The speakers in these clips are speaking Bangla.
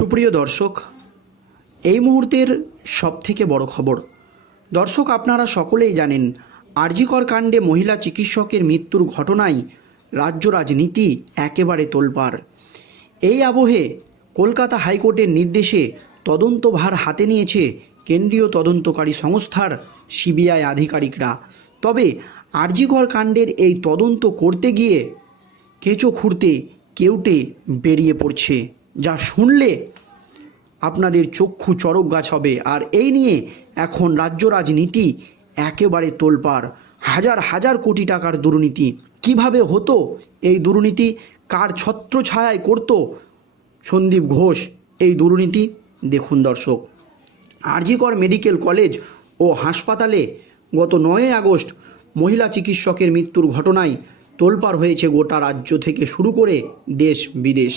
সুপ্রিয় দর্শক, এই মুহূর্তের সবথেকে বড় খবর। দর্শক, আপনারা সকলেই জানেন, আরজিকর কাণ্ডে মহিলা চিকিৎসকের মৃত্যুর ঘটনায় রাজ্য রাজনীতি একেবারে তোলপাড়। এই আবহে কলকাতা হাইকোর্টের নির্দেশে তদন্তভার হাতে নিয়েছে কেন্দ্রীয় তদন্তকারী সংস্থার সিবিআই আধিকারিকরা। তবে আরজিকর কাণ্ডের এই তদন্ত করতে গিয়ে কেঁচো খুঁড়তে, কেউটে বেরিয়ে পড়ছে। যা শুনলে আপনাদের চক্ষু চড়ক গাছ হবে। আর এই নিয়ে এখন রাজ্য রাজনীতি একেবারে তোলপাড়। হাজার হাজার কোটি টাকার দুর্নীতি। কীভাবে হতো এই দুর্নীতি? কার ছত্রছায়ায় করতো সন্দীপ ঘোষ এই দুর্নীতি? দেখুন দর্শক। আরজিকর মেডিকেল কলেজ ও হাসপাতালে গত নয় আগস্ট মহিলা চিকিৎসকের মৃত্যুর ঘটনায় তোলপাড় হয়েছে গোটা রাজ্য থেকে শুরু করে দেশ বিদেশ।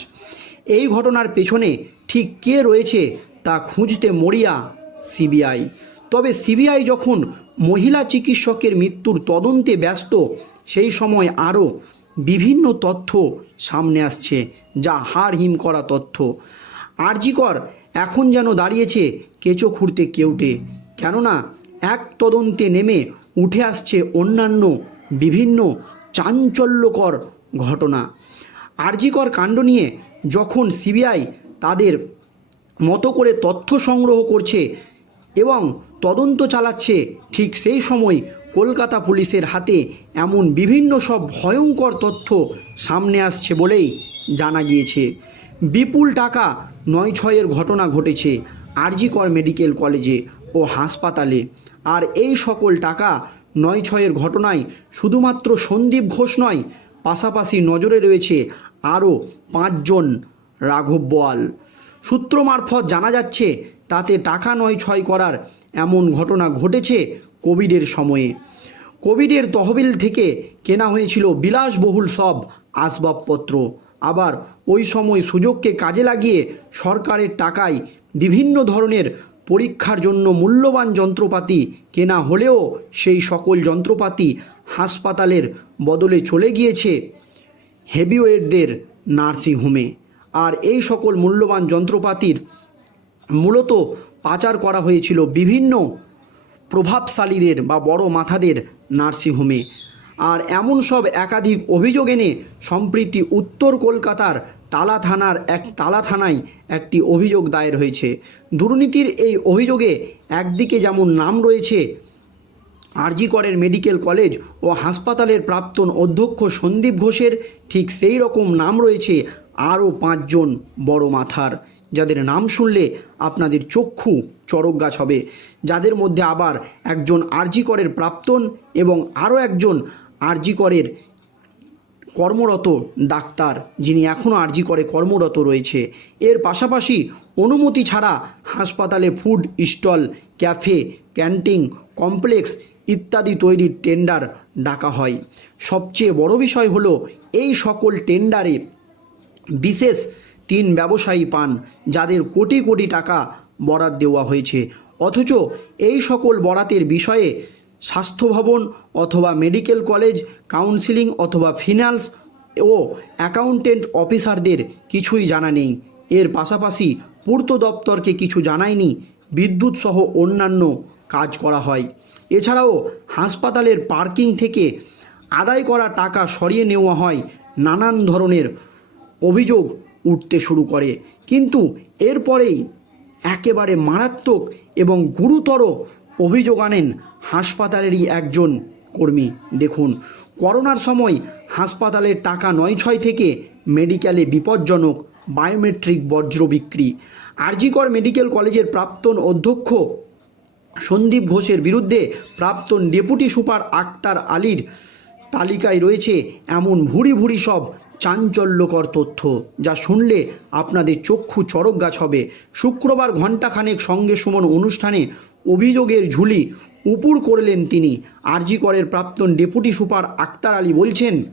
এই ঘটনার পেছনে ঠিক কে রয়েছে তা খুঁজতে মরিয়া সিবিআই। তবে সিবিআই যখন মহিলা চিকিৎসকের মৃত্যুর তদন্তে ব্যস্ত, সেই সময় আরও বিভিন্ন তথ্য সামনে আসছে, যা হাড় হিম করা তথ্য। আরজিকর এখন যেন দাঁড়িয়েছে কেঁচো খুঁড়তে কেউটে, কেননা এক তদন্তে নেমে উঠে আসছে অন্যান্য বিভিন্ন চাঞ্চল্যকর ঘটনা। আরজিকর কাণ্ড নিয়ে যখন সিবিআই তাদের মতো করে তথ্য সংগ্রহ করছে এবং তদন্ত চালাচ্ছে, ঠিক সেই সময় কলকাতা পুলিশের হাতে এমন বিভিন্ন সব ভয়ঙ্কর তথ্য সামনে আসছে বলেই জানা গিয়েছে। বিপুল টাকা নয় ছয়ের ঘটনা ঘটেছে আরজিকর মেডিকেল কলেজে ও হাসপাতালে। আর এই সকল টাকা নয় ছয়ের ঘটনায় শুধুমাত্র সন্দীপ ঘোষ নয় পাশাপাশি নজরে রয়েছে আরও পাঁচজন রাঘব বোয়াল। সূত্র মারফত জানা যাচ্ছে, তাতে টাকা নয় ছয় করার এমন ঘটনা ঘটেছে কোভিডের সময়ে। কোভিডের তহবিল থেকে কেনা হয়েছিল বিলাসবহুল সব আসবাবপত্র। আবার ওই সময় সুযোগকে কাজে লাগিয়ে সরকারের টাকায় বিভিন্ন ধরনের পরীক্ষার জন্য মূল্যবান যন্ত্রপাতি কেনা হলেও সেই সকল যন্ত্রপাতি হাসপাতালের বদলে চলে গিয়েছে হেভিওয়েটদের নার্সিংহোমে। আর এই সকল মূল্যবান যন্ত্রপাতির মূলত পাচার করা হয়েছিল বিভিন্ন প্রভাবশালীদের বা বড় মাথাদের নার্সিংহোমে। আর এমন সব একাধিক অভিযোগ এনে সম্প্রীতি উত্তর কলকাতার তালা থানার এক তালা থানায় একটি অভিযোগ দায়ের হয়েছে। দুর্নীতির এই অভিযোগে একদিকে যেমন নাম রয়েছে আরজিকরের মেডিকেল কলেজ ও হাসপাতালের প্রাক্তন অধ্যক্ষ সন্দীপ ঘোষের ঠিক সেই রকম নাম রয়েছে আরও পাঁচজন বড় মাথার, যাদের নাম শুনলে আপনাদের চক্ষু চড়ক গাছ হবে। যাদের মধ্যে আবার একজন আরজিকরের প্রাক্তন এবং আরও একজন আরজিকরের কর্মরত ডাক্তার, যিনি এখনও আরজি করে কর্মরত রয়েছে। এর পাশাপাশি অনুমতি ছাড়া হাসপাতালে food stall, cafe, canteen, complex ইত্যাদি তৈরির টেন্ডার ডাকা হয়। সবচেয়ে বড় বিষয় হলো, এই সকল টেন্ডারে বিশেষ তিন ব্যবসায়ী পান, যাদের কোটি কোটি টাকা বরাদ দেওয়া হয়েছে। অথচ এই সকল বরাতের বিষয়ে স্বাস্থ্য ভবন অথবা মেডিকেল কলেজ কাউন্সিলিং অথবা ফিনান্স ও অ্যাকাউন্টেন্ট অফিসারদের কিছুই জানা নেই। এর পাশাপাশি পূর্ত দপ্তরকে কিছু জানায়নি বিদ্যুৎ সহ অন্যান্য কাজ করা হয়। এছাড়াও হাসপাতালের পার্কিং থেকে আদায় করা টাকা সরিয়ে নেওয়া হয়। নানান ধরনের অভিযোগ উঠতে শুরু করে। কিন্তু এরপরেই একেবারে মারাত্মক এবং গুরুতর অভিযোগ আনেন হাসপাতালেরই একজন কর্মী। দেখুন, করোনার সময় হাসপাতালের টাকা নয় ছয় থেকে মেডিকেলে বিপজ্জনক বায়োমেট্রিক বজ্র বিক্রি। আরজিকর মেডিকেল কলেজের প্রাক্তন অধ্যক্ষ সন্দীপ ঘোষের বিরুদ্ধে প্রাক্তন ডেপুটি সুপার আক্তার আলীর তালিকায় রয়েছে এমন ভুরি ভুরি সব চাঞ্চল্যকর তথ্য যা শুনলে আপনাদের চক্ষু চড়ক গাছ হবে। শুক্রবার ঘণ্টাখানেক সঙ্গে সুমন অনুষ্ঠানে অভিযোগের ঝুলি উপুর করলেন তিনি। আরজি করের প্রাক্তন ডেপুটি সুপার আক্তার আলী বলছেন,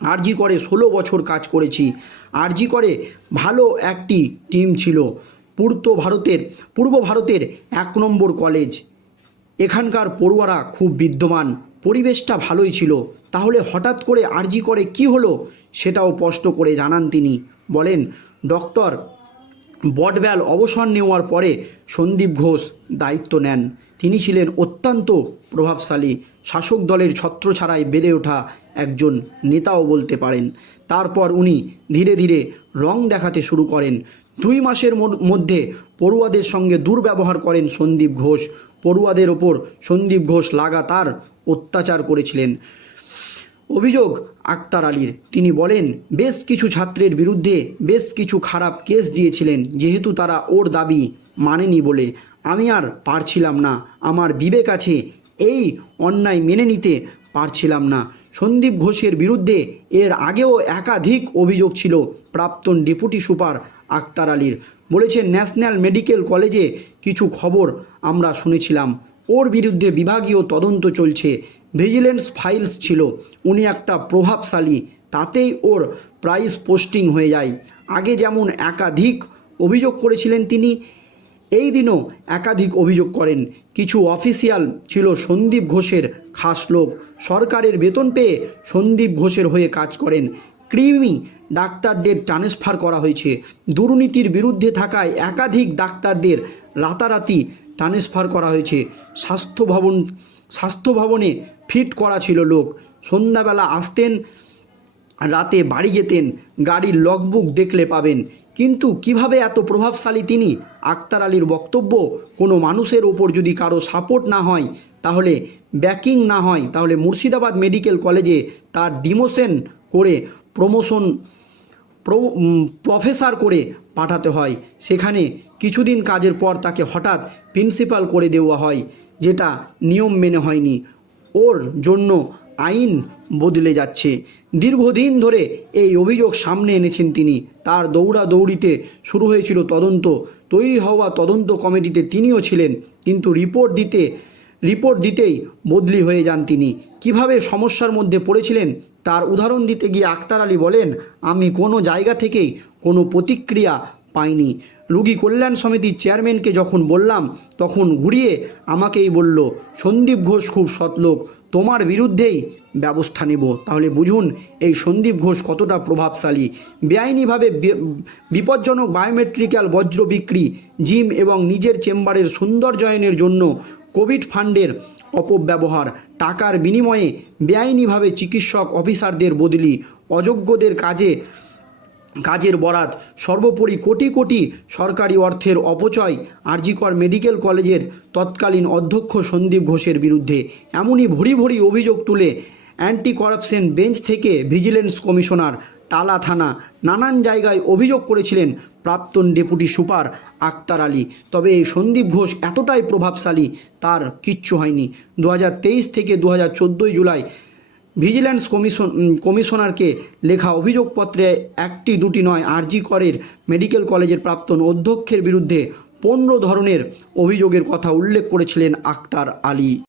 আরজি করে ষোলো বছর কাজ করেছি। আরজি করে ভালো একটি টিম ছিল। পূর্ত ভারতের, পূর্ব ভারতের এক নম্বর কলেজ এখানকার পড়ুয়ারা খুব বিদ্যমান, পরিবেশটা ভালোই ছিল। তাহলে হঠাৎ করে আরজি করে কি হলো সেটাও স্পষ্ট করে জানান তিনি। বলেন, ডক্টর, বটব্যাল অবসর নেওয়ার পরে সন্দীপ ঘোষ দায়িত্ব নেন। তিনি ছিলেন অত্যন্ত প্রভাবশালী, শাসক দলের ছত্রছাড়ায় বেড়ে ওঠা একজন নেতাও বলতে পারেন। তারপর উনি ধীরে ধীরে রং দেখাতে শুরু করেন। দুই মাসের মধ্যে পড়ুয়াদের সঙ্গে দুর্ব্যবহার করেন সন্দীপ ঘোষ। পড়ুয়াদের ওপর সন্দীপ ঘোষ লাগাতার অত্যাচার করেছিলেন। অভিযোগ আক্তার আলীর। তিনি বলেন, বেশ কিছু ছাত্রের বিরুদ্ধে বেশ কিছু খারাপ কেস দিয়েছিলেন, যেহেতু তারা ওর দাবি মানেনি বলে। আমি আর পারছিলাম না। আমার বিবেক আছে, এই অন্যায় মেনে নিতে পারছিলাম না। সন্দীপ ঘোষের বিরুদ্ধে এর আগেও একাধিক অভিযোগ ছিল। প্রাক্তন ডেপুটি সুপার আক্তার আলীর। বলেছেন ন্যাশনাল মেডিকেল কলেজে কিছু খবর আমরা শুনেছিলাম। ওর বিরুদ্ধে বিভাগীয় তদন্ত চলছে। ভিজিলেন্স ফাইলস ছিল। উনি একটা প্রভাবশালী। তাতেই ওর প্রাইস পোস্টিং হয়ে যায়। আগে যেমন একাধিক অভিযোগ করেছিলেন তিনি, এই দিনও একাধিক অভিযোগ করেন। কিছু অফিসিয়াল ছিল সন্দীপ ঘোষের খাস লোক। সরকারের বেতন পেয়ে সন্দীপ ঘোষের হয়ে কাজ করেন। ক্রিমি ডাক্তারদের ট্রান্সফার করা হয়েছে। দুর্নীতির বিরুদ্ধে থাকায় একাধিক ডাক্তারদের রাতারাতি ট্রান্সফার করা হয়েছে। স্বাস্থ্য ভবন, স্বাস্থ্য ভবনে ফিট করা ছিল লোক। সন্ধ্যাবেলা আসতেন, রাতে বাড়ি যেতেন, গাড়ির লগবুক দেখলে পাবেন। কিন্তু কীভাবে এত প্রভাবশালী তিনি? আক্তার আলীর বক্তব্য, কোনো মানুষের ওপর যদি কারও সাপোর্ট না হয়, তাহলে ব্যাকিং না হয়, তাহলে মুর্শিদাবাদ মেডিকেল কলেজে তার ডিমোশন করে প্রমোশন প্রফেসর করে পাঠাতে হয়। সেখানে কিছুদিন কাজের পর তাকে হঠাৎ প্রিন্সিপাল করে দেওয়া হয়, যেটা নিয়ম মেনে হয়নি। ওর জন্য আইন বদলে যাচ্ছে। দীর্ঘদিন ধরে এই অভিযোগ সামনে এনেছেন তিনি। তার দৌড়াদৌড়িতে শুরু হয়েছিল তদন্ত। তৈরি হওয়া তদন্ত কমিটিতে তিনিও ছিলেন, কিন্তু রিপোর্ট দিতে রিপোর্ট দিতেই বদলি হয়ে যান তিনি। কীভাবে সমস্যার মধ্যে পড়েছিলেন তার উদাহরণ দিতে গিয়ে আক্তার আলী বলেন, আমি কোনো জায়গা থেকেই কোনো প্রতিক্রিয়া পাইনি। রুগী কল্যাণ সমিতির চেয়ারম্যানকে যখন বললাম, তখন ঘুরিয়ে আমাকেই বলল, সন্দীপ ঘোষ খুব সৎলোক তোমার বিরুদ্ধেই ব্যবস্থা নেব। তাহলে বুঝুন, এই সন্দীপ ঘোষ কতটা প্রভাবশালী। বেআইনিভাবে বিপজ্জনক বায়োমেট্রিক্যাল বজ্র বিক্রি, জিম এবং নিজের চেম্বারের সৌন্দর্যায়নের জন্য কোভিড ফান্ডের অপব্যবহার। টাকার বিনিময়ে বেআইনিভাবে চিকিৎসক অফিসারদের বদলি, অযোগ্যদের কাজে, কাজের বরাত, সর্বোপরি কোটি কোটি সরকারি অর্থের অপচয়, আরজিকর মেডিকেল কলেজের তৎকালীন অধ্যক্ষ সন্দীপ ঘোষের বিরুদ্ধে। এমনই ভরি ভরি অভিযোগ তুলে অ্যান্টি করাপশন বেঞ্চ থেকে ভিজিলেন্স কমিশনার টালা থানা নানান জায়গায় অভিযোগ করেছিলেন প্রাক্তন ডেপুটি সুপার আক্তার আলী। তবে এই সন্দীপ ঘোষ এতটাই প্রভাবশালী, তার কিচ্ছু হয়নি। দু থেকে দু হাজার জুলাই ভিজিল্যান্স কমিশন কমিশনারকে লেখা অভিযোগপত্রে একটি দুটি নয় আরজি করের মেডিকেল কলেজের প্রাক্তন অধ্যক্ষের বিরুদ্ধে পনেরো ধরনের অভিযোগের কথা উল্লেখ করেছিলেন আক্তার আলী।